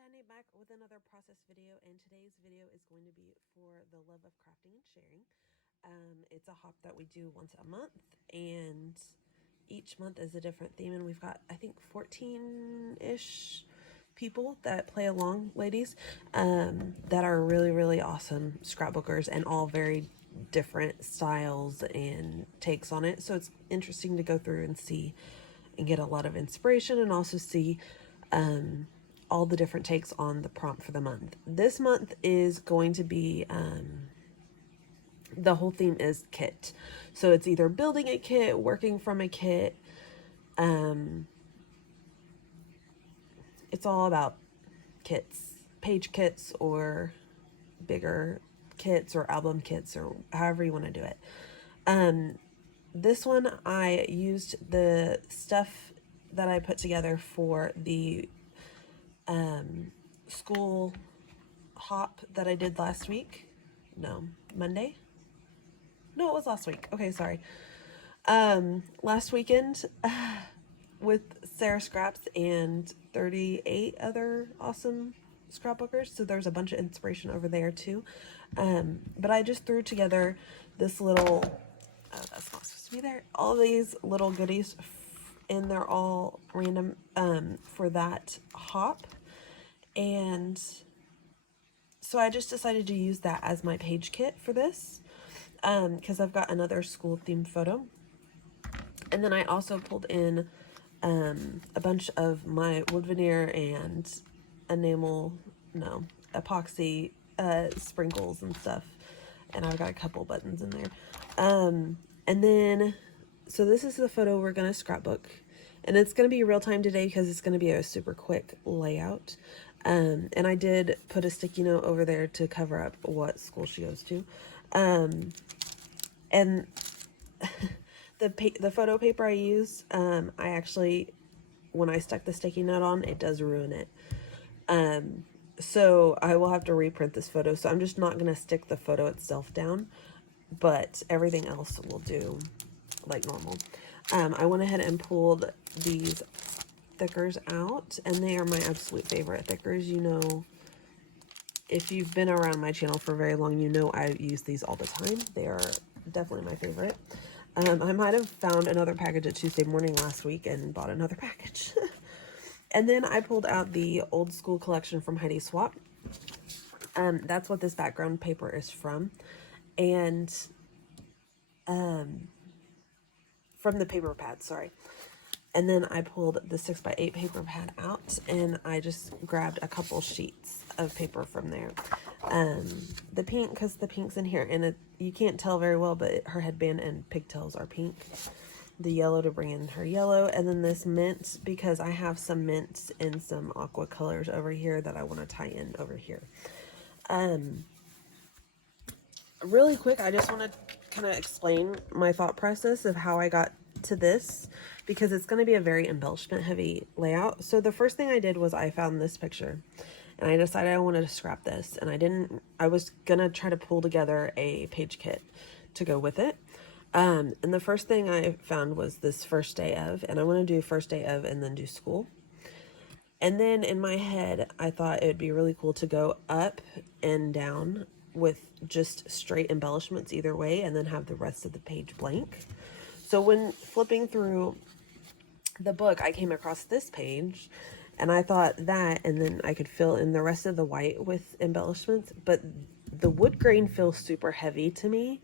Shani back with another process video, and today's video is going to be for the love of crafting and sharing. It's a hop that we do once a month, and each month is a different theme, and we've got, I think, 14-ish people that play along, ladies, that are really, really awesome scrapbookers and all very different styles and takes on it. So it's interesting to go through and see and get a lot of inspiration, and also see all the different takes on the prompt for the month. This month is going to be, the whole theme is kit. So it's either building a kit, working from a kit. It's all about kits, page kits or bigger kits or album kits or however you want to do it. This one, I used the stuff that I put together for the school hop that I did last week. No, Monday? No, it was last week. Okay, sorry. Last weekend with Sarah Scraps and 38 other awesome scrapbookers. So there's a bunch of inspiration over there too. But I just threw together this little, oh, that's not supposed to be there. All these little goodies, and they're all random for that hop. And so I just decided to use that as my page kit for this, because I've got another school themed photo. And then I also pulled in a bunch of my wood veneer and epoxy sprinkles and stuff. And I've got a couple buttons in there. And then, so this is the photo we're going to scrapbook. And it's going to be real time today because it's going to be a super quick layout. And I did put a sticky note over there to cover up what school she goes to. And the photo paper I used, I actually, when I stuck the sticky note on, it does ruin it. So I will have to reprint this photo. So I'm just not going to stick the photo itself down, but everything else will do like normal. I went ahead and pulled these thickers out, and they are my absolute favorite thickers. You know, if you've been around my channel for very long, you know I use these all the time. They are definitely my favorite. I might have found another package at Tuesday morning last week and bought another package. And then I pulled out the old school collection from Heidi Swapp. That's what this background paper is from. And from the paper pad, sorry. And then I pulled the 6x8 paper pad out, and I just grabbed a couple sheets of paper from there. The pink, because the pink's in here, and you can't tell very well, but her headband and pigtails are pink. The yellow to bring in her yellow, and then this mint, because I have some mints and some aqua colors over here that I want to tie in over here. Really quick, I just want to kind of explain my thought process of how I got to this, because it's going to be a very embellishment heavy layout. So the first thing I did was I found this picture, and I decided I wanted to scrap this, and I was gonna try to pull together a page kit to go with it. And the first thing I found was this first day of, and I want to do first day of and then do school. And then in my head, I thought it would be really cool to go up and down with just straight embellishments either way, and then have the rest of the page blank. So when flipping through the book, I came across this page, and I thought that, and then I could fill in the rest of the white with embellishments. But the wood grain feels super heavy to me,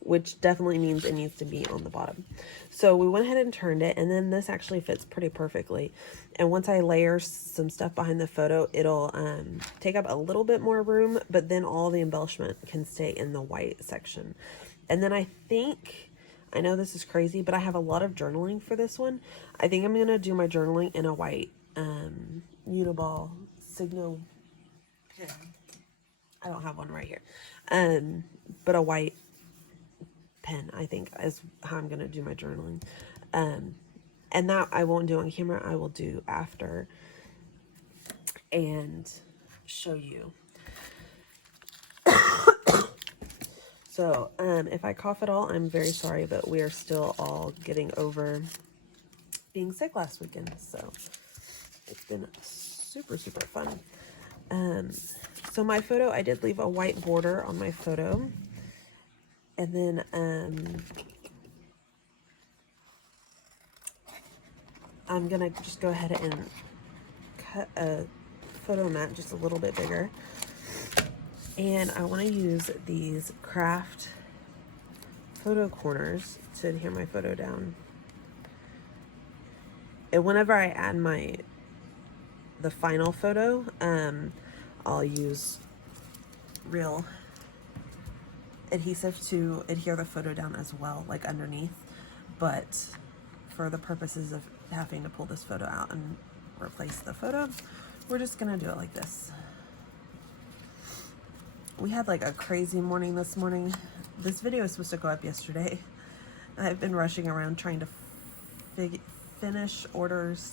which definitely means it needs to be on the bottom. So we went ahead and turned it, and then this actually fits pretty perfectly. And once I layer some stuff behind the photo, it'll take up a little bit more room, but then all the embellishment can stay in the white section. And then I know this is crazy, but I have a lot of journaling for this one. I think I'm going to do my journaling in a white Uniball Signo pen. I don't have one right here. But a white pen, I think, is how I'm going to do my journaling. And that I won't do on camera. I will do after and show you. So, if I cough at all, I'm very sorry, but we are still all getting over being sick last weekend. So it's been super, super fun. So my photo, I did leave a white border on my photo. And then, I'm gonna just go ahead and cut a photo mat just a little bit bigger. And I want to use these craft photo corners to adhere my photo down. And whenever I add the final photo, I'll use real adhesive to adhere the photo down as well, like underneath. But for the purposes of having to pull this photo out and replace the photo, we're just gonna do it like this. We had like a crazy morning this morning. This video was supposed to go up yesterday. I've been rushing around trying to finish orders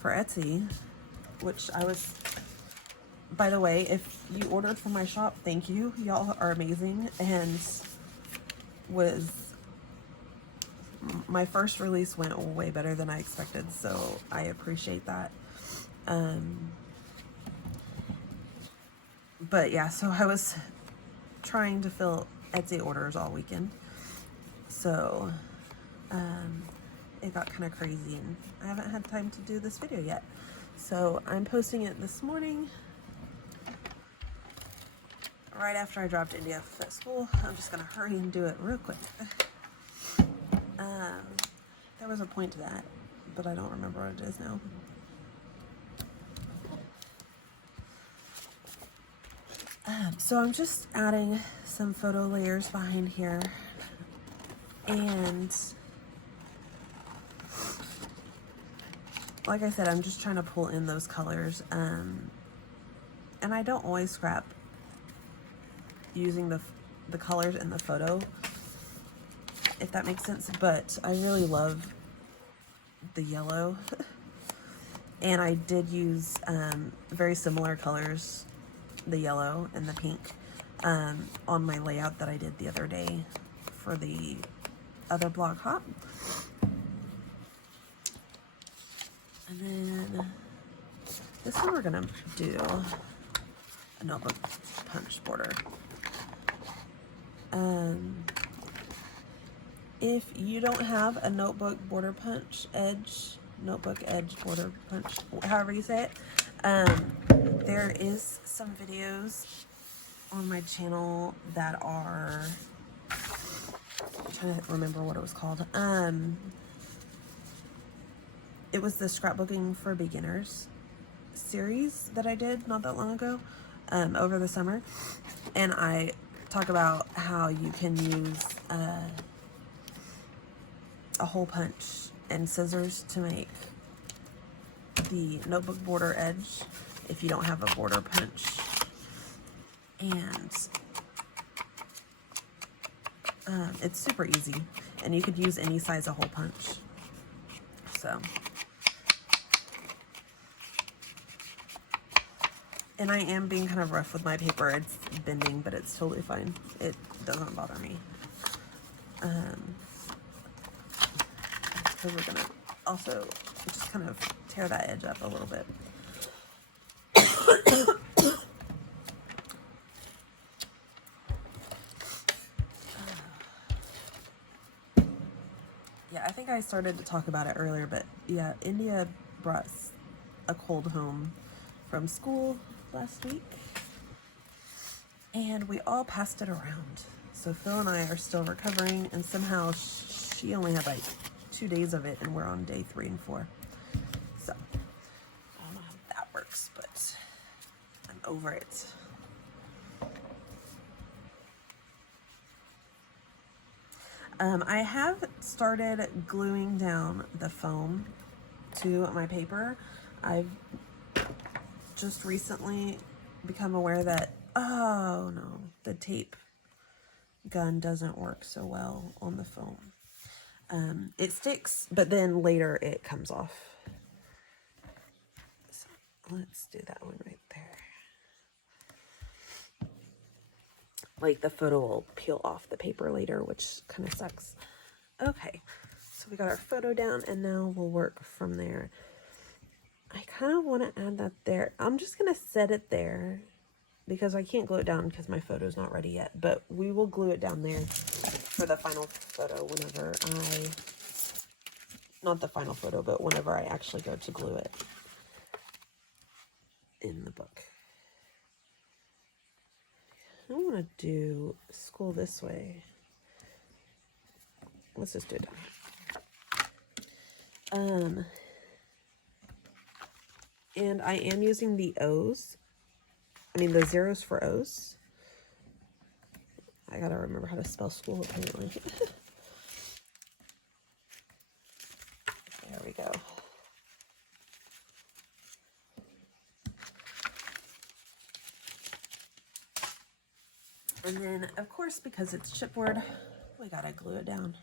for Etsy, which I was, by the way, if you ordered from my shop, thank you. Y'all are amazing. And my first release went way better than I expected, so I appreciate that. But yeah, so I was trying to fill Etsy orders all weekend, so it got kind of crazy, and I haven't had time to do this video yet. So I'm posting it this morning, right after I dropped India off at school. I'm just gonna hurry and do it real quick. There was a point to that, but I don't remember what it is now. So I'm just adding some photo layers behind here, and like I said, I'm just trying to pull in those colors, and I don't always scrap using the colors in the photo, if that makes sense, but I really love the yellow. And I did use very similar colors, the yellow and the pink, on my layout that I did the other day for the other blog hop. And then this one we're gonna do a notebook punch border. If you don't have a notebook border punch edge, notebook edge border punch, however you say it, there is some videos on my channel that are, I'm trying to remember what it was called. It was the Scrapbooking for Beginners series that I did not that long ago, over the summer, and I talk about how you can use a hole punch and scissors to make the notebook border edge if you don't have a border punch. And it's super easy, and you could use any size of hole punch. So, and I am being kind of rough with my paper. It's bending, but it's totally fine. It doesn't bother me. Because we're gonna also just kind of tear that edge up a little bit. Yeah, I think I started to talk about it earlier, but yeah, India brought a cold home from school last week, and we all passed it around. So Phil and I are still recovering, and somehow she only had like 2 days of it, and we're on day 3 and 4. So I don't know how that works, but I'm over it. I have started gluing down the foam to my paper. I've just recently become aware that, oh no, the tape gun doesn't work so well on the foam. It sticks, but then later it comes off. So let's do that one right there. Like the photo will peel off the paper later, which kind of sucks. Okay, so we got our photo down, and now we'll work from there. I kind of want to add that there. I'm just going to set it there because I can't glue it down because my photo's not ready yet. But we will glue it down there for the final photo whenever not the final photo, but whenever I actually go to glue it in the book. I want to do school this way. Let's just do it down here. And I am using the O's. I mean the zeros for O's. I gotta remember how to spell school apparently. There we go. And then, of course, because it's chipboard, we gotta glue it down.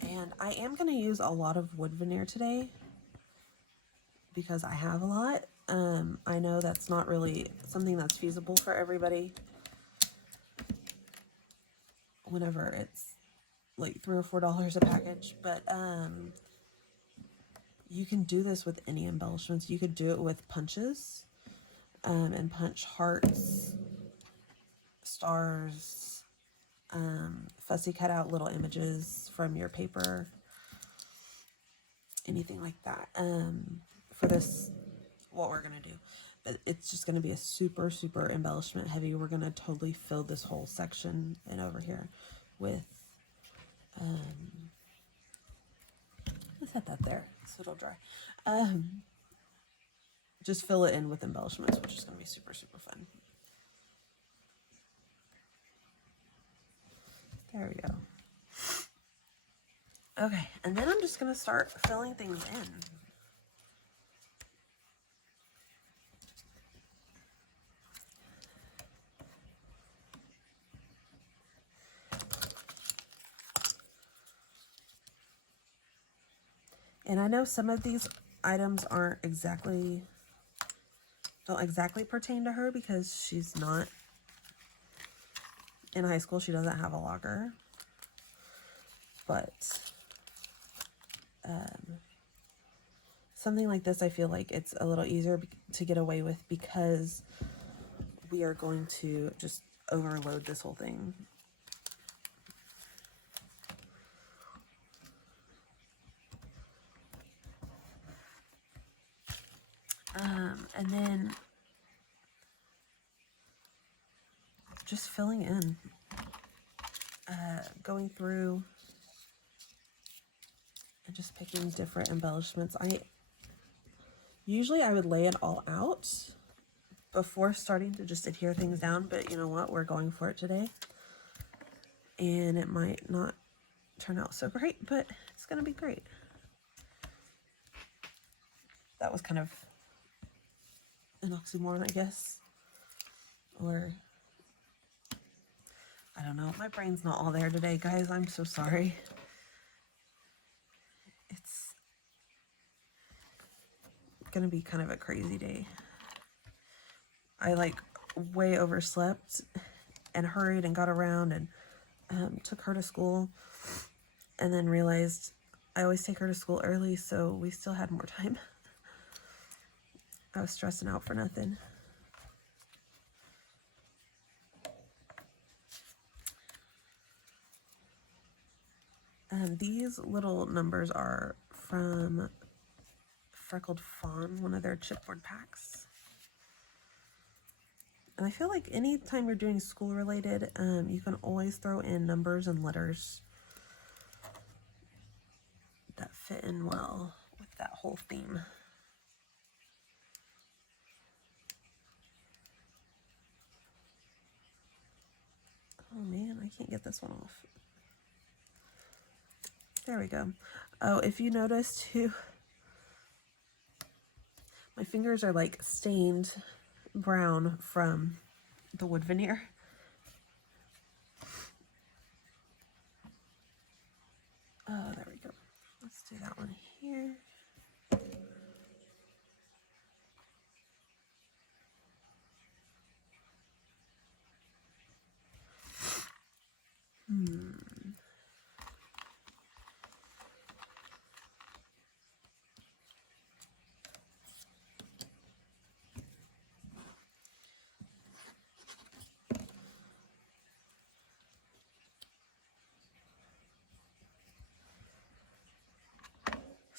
And I am gonna use a lot of wood veneer today because I have a lot. I know that's not really something that's feasible for everybody whenever it's like $3 or $4 a package, but you can do this with any embellishments. You could do it with punches and punch hearts, stars, fussy cut out little images from your paper, anything like that. For this, what we're gonna do, but it's just gonna be a super embellishment heavy. We're gonna totally fill this whole section and over here with let's set that there so it'll dry. Just fill it in with embellishments, which is gonna be super fun. There we go. Okay, and then I'm just gonna start filling things in. And I know some of these items don't exactly pertain to her because she's not in high school. She doesn't have a locker. But something like this, I feel like it's a little easier to get away with because we are going to just overload this whole thing. And then just filling in, going through and just picking different embellishments. Usually I would lay it all out before starting to just adhere things down, but you know what? We're going for it today. And it might not turn out so great, but it's going to be great. That was kind of an oxymoron, I guess. Or, I don't know. My brain's not all there today, guys. I'm so sorry. It's going to be kind of a crazy day. I like way overslept and hurried and got around and took her to school and then realized I always take her to school early, so we still had more time. I was stressing out for nothing. These little numbers are from Freckled Fawn, one of their chipboard packs. And I feel like anytime you're doing school related, you can always throw in numbers and letters that fit in well with that whole theme. Oh man, I can't get this one off. There we go. Oh, if you notice too, my fingers are like stained brown from the wood veneer. Oh, there we go. Let's do that one here.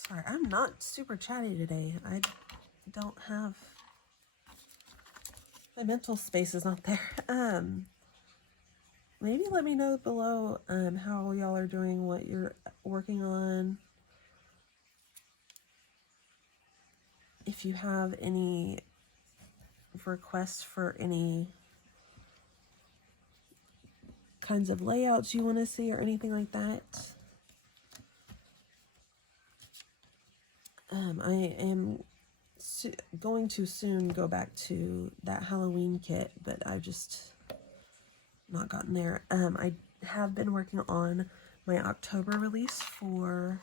Sorry, I'm not super chatty today. I don't have, my mental space is not there. Maybe let me know below how y'all are doing, what you're working on. If you have any requests for any kinds of layouts you want to see or anything like that. I am going to soon go back to that Halloween kit, but I've just not gotten there. I have been working on my October release for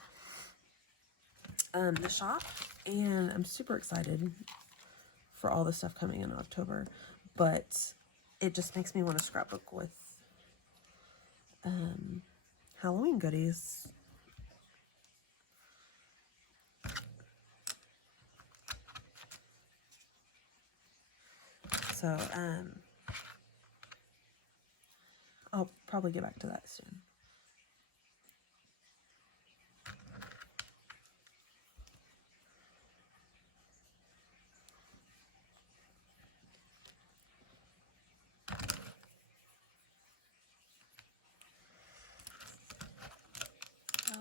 the shop, and I'm super excited for all the stuff coming in October, but it just makes me want to scrapbook with Halloween goodies. So, I'll probably get back to that soon.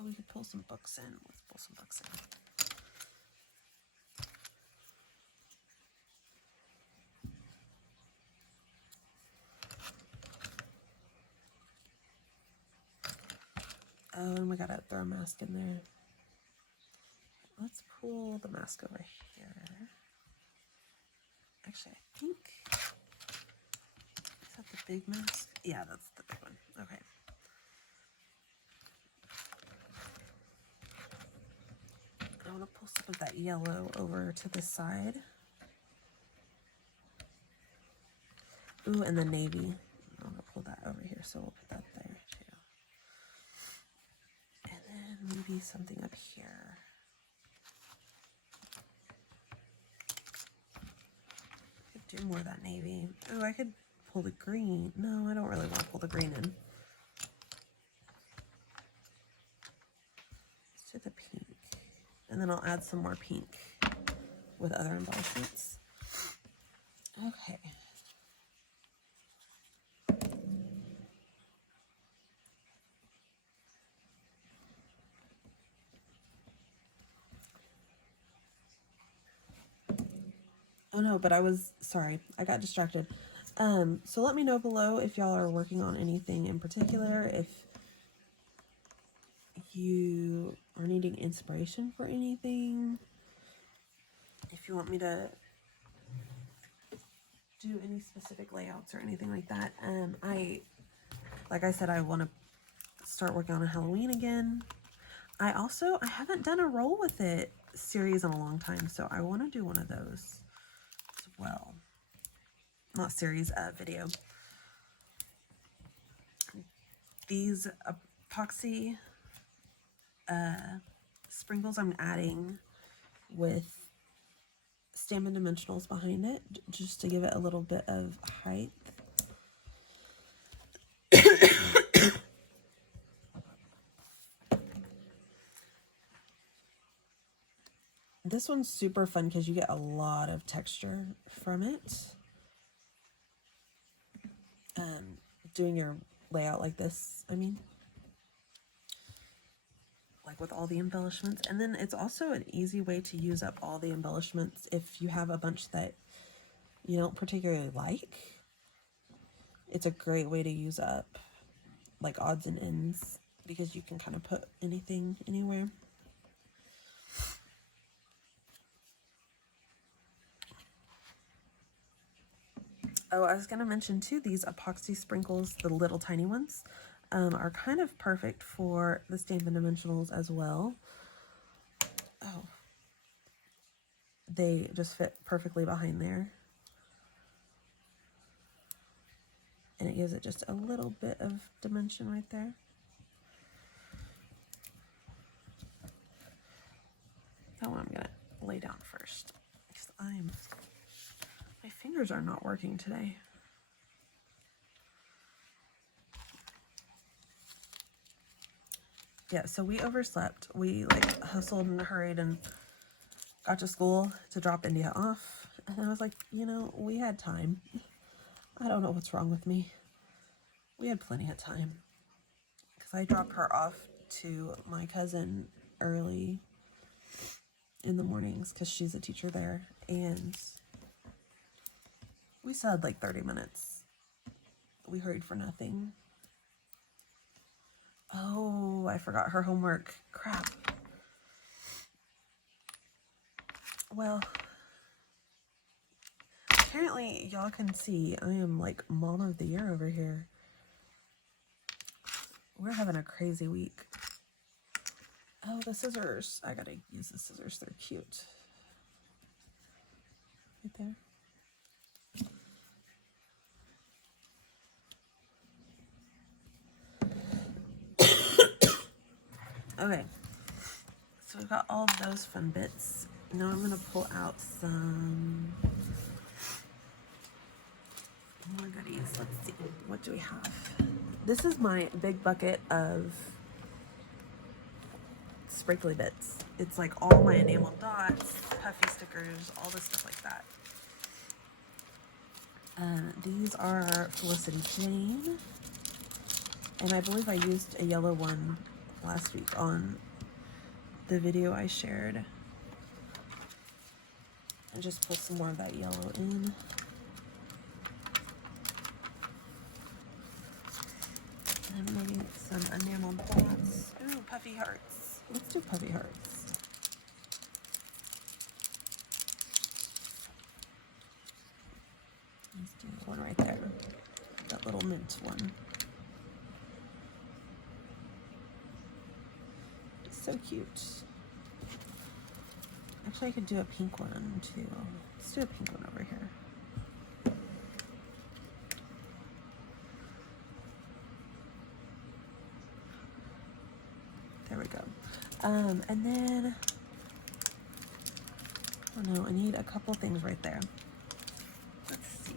We could pull some books in. Let's pull some books in. Oh, and we gotta throw a mask in there. Let's pull the mask over here. Actually, I think, is that the big mask? Yeah, that's the big one. Okay. I want to pull some of that yellow over to the side. Ooh, and the navy. I'm going to pull that over here, so we'll put that there too. And then maybe something up here. I could do more of that navy. Oh, I could pull the green. No, I don't really want to pull the green in. Let's do the pink. And then I'll add some more pink with other embellishments. Okay. Oh no, but sorry, I got distracted. So let me know below if y'all are working on anything in particular, if you are needing inspiration for anything, if you want me to do any specific layouts or anything like that. Like I said, I want to start working on a Halloween again. I haven't done a roll with it series in a long time, so I want to do one of those as well. Not series, video. These epoxy sprinkles I'm adding with Stampin' Dimensionals behind it, just to give it a little bit of height. This one's super fun because you get a lot of texture from it. Doing your layout like this, I mean, like with all the embellishments. And then it's also an easy way to use up all the embellishments if you have a bunch that you don't particularly like. It's a great way to use up like odds and ends because you can kind of put anything anywhere. Oh, I was going to mention too, these epoxy sprinkles, the little tiny ones, are kind of perfect for the Stampin' Dimensionals as well. Oh, they just fit perfectly behind there. And it gives it just a little bit of dimension right there. That one I'm going to lay down first because my fingers are not working today. Yeah, so we overslept. We like hustled and hurried and got to school to drop India off. And I was like, you know, we had time. I don't know what's wrong with me. We had plenty of time. Because I dropped her off to my cousin early in the mornings because she's a teacher there. And we still had like 30 minutes. We hurried for nothing. Oh, I forgot her homework. Crap. Well, apparently y'all can see I am like mom of the year over here. We're having a crazy week. Oh, the scissors. I gotta use the scissors. They're cute. Right there. Okay. So we've got all of those fun bits. Now I'm gonna pull out some more goodies. Let's see. What do we have? This is my big bucket of sprinkly bits. It's like all my enamel dots, puffy stickers, all this stuff like that. These are Felicity Jane, and I believe I used a yellow one last week on the video I shared. And just put some more of that yellow in. And maybe some enamel dots. Ooh, puffy hearts. Let's do puffy hearts. Let's do one right there. That little mint one. It's so cute. Actually, I could do a pink one too. Let's do a pink one over here. There we go. And then, I don't know, I need a couple things right there. Let's see.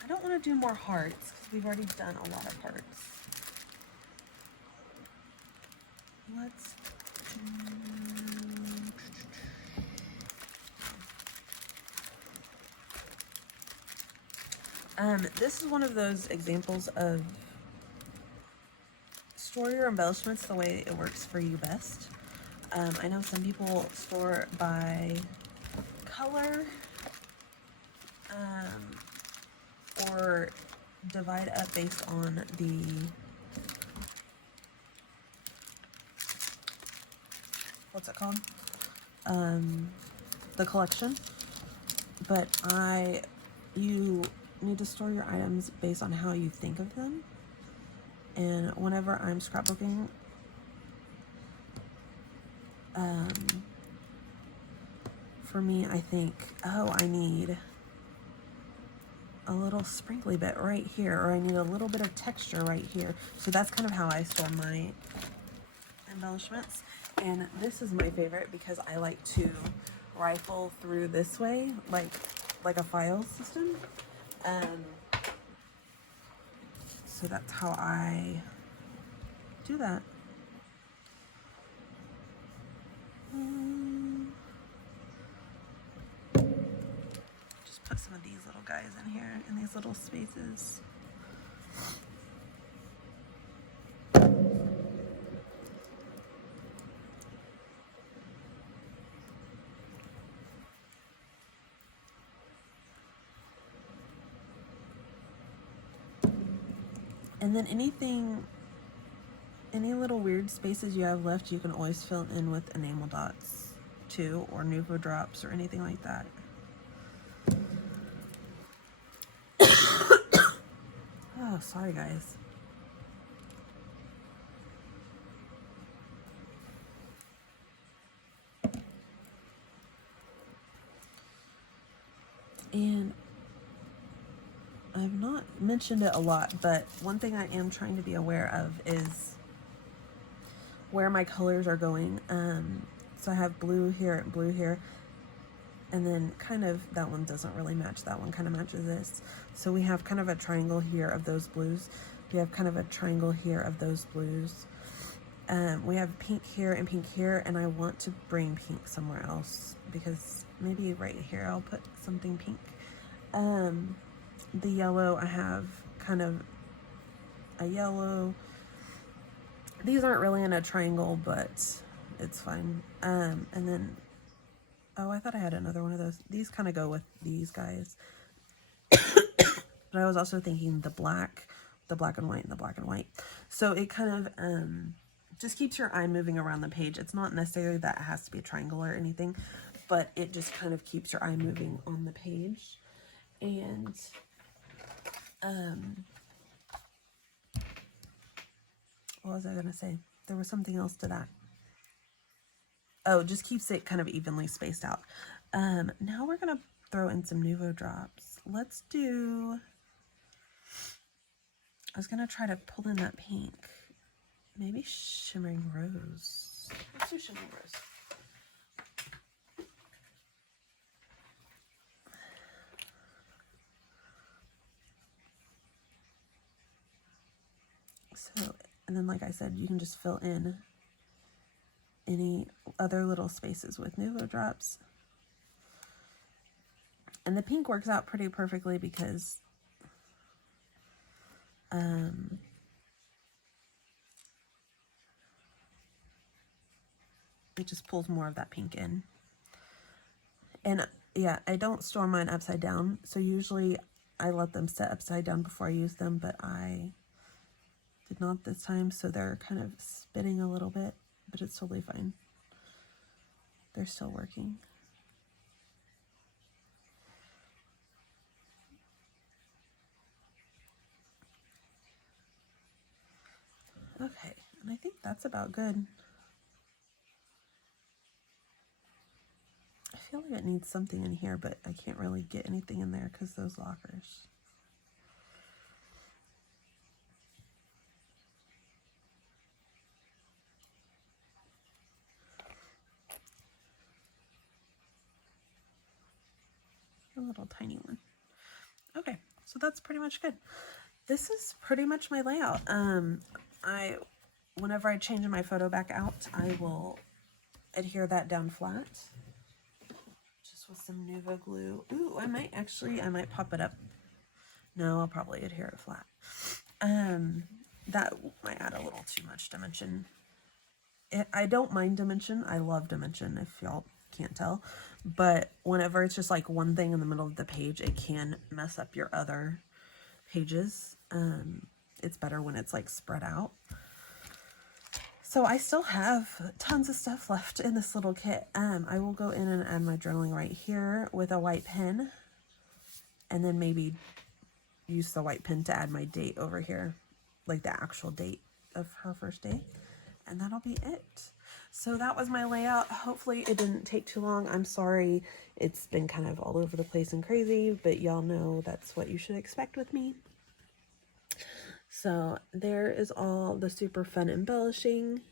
I don't want to do more hearts because we've already done a lot of hearts. Let's this is one of those examples of store your embellishments the way it works for you best. I know some people store by color, or divide up based on the what's it called? The collection. But you need to store your items based on how you think of them. And whenever I'm scrapbooking, for me, I think, oh, I need a little sprinkly bit right here, or I need a little bit of texture right here. So that's kind of how I store my embellishments. And this is my favorite because I like to rifle through this way, like a file system. So that's how I do that. Just put some of these little guys in here, in these little spaces. And then any little weird spaces you have left, you can always fill in with enamel dots too, or Nuvo drops or anything like that. Oh, sorry guys. And I've not mentioned it a lot, but one thing I am trying to be aware of is where my colors are going. So I have blue here and blue here. And then kind of that one doesn't really match that one, kind of matches this. So we have kind of a triangle here of those blues. We have kind of a triangle here of those blues. We have pink here and pink here, and I want to bring pink somewhere else because maybe right here I'll put something pink. The yellow, I have kind of a yellow. These aren't really in a triangle, but it's fine. And then, oh, I thought I had another one of those. These kind of go with these guys. But I was also thinking the black and white, and the black and white. So it kind of just keeps your eye moving around the page. It's not necessarily that it has to be a triangle or anything, but it just kind of keeps your eye moving on the page. And what was I gonna say? There was something else to that. Oh, just keeps it kind of evenly spaced out. Now we're gonna throw in some Nuvo drops. Let's do, I was gonna try to pull in that pink. Maybe Shimmering Rose. Let's do Shimmering Rose. So, and then like I said, you can just fill in any other little spaces with Nuvo drops. And the pink works out pretty perfectly because it just pulls more of that pink in. And yeah, I don't store mine upside down, so usually I let them set upside down before I use them, but I did not this time, so they're kind of spinning a little bit, but it's totally fine. They're still working. Okay, and I think that's about good. I feel like it needs something in here, but I can't really get anything in there because those lockers. A little tiny one. Okay, so that's pretty much good. This is pretty much my layout. Whenever I change my photo back out, I will adhere that down flat. Just with some Nuvo glue. Ooh, I might pop it up. No, I'll probably adhere it flat. That might add a little too much dimension. I don't mind dimension. I love dimension, if y'all can't tell. But whenever it's just like one thing in the middle of the page, it can mess up your other pages. It's better when it's like spread out. So I still have tons of stuff left in this little kit. I will go in and add my journaling right here with a white pen, and then maybe use the white pen to add my date over here, like the actual date of her first day, and that'll be it. So that was my layout. Hopefully it didn't take too long. I'm sorry it's been kind of all over the place and crazy, but y'all know that's what you should expect with me. So there is all the super fun embellishing,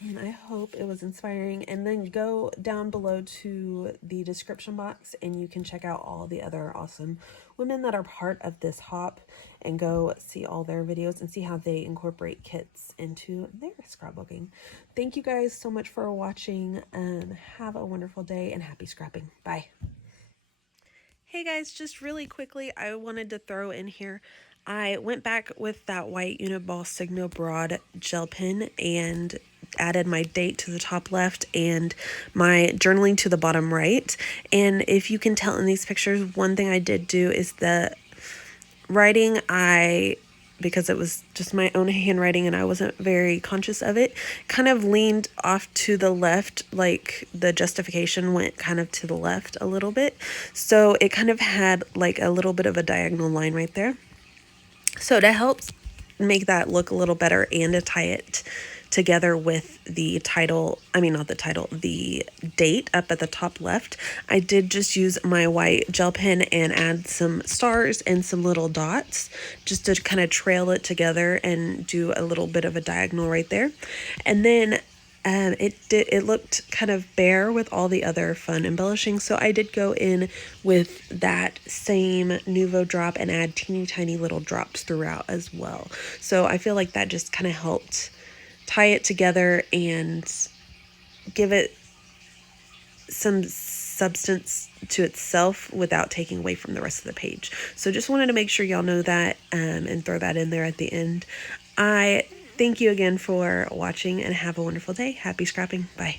and I hope it was inspiring. And then go down below to the description box and you can check out all the other awesome women that are part of this hop and go see all their videos and see how they incorporate kits into their scrapbooking. Thank you guys so much for watching. Have a wonderful day and happy scrapping. Bye. Hey guys, just really quickly, I wanted to throw in here, I went back with that white Uniball Signo Broad gel pen and added my date to the top left and my journaling to the bottom right. And if you can tell in these pictures, one thing I did do is the writing, because it was just my own handwriting and I wasn't very conscious of it, kind of leaned off to the left, like the justification went kind of to the left a little bit. So it kind of had like a little bit of a diagonal line right there. So to help make that look a little better and to tie it together with the title, the date up at the top left, I did just use my white gel pen and add some stars and some little dots just to kind of trail it together and do a little bit of a diagonal right there. And then it looked kind of bare with all the other fun embellishing, so I did go in with that same Nuvo drop and add teeny tiny little drops throughout as well. So I feel like that just kind of helped tie it together and give it some substance to itself without taking away from the rest of the page. So just wanted to make sure y'all know that, and throw that in there at the end. I thank you again for watching and have a wonderful day. Happy scrapping. Bye.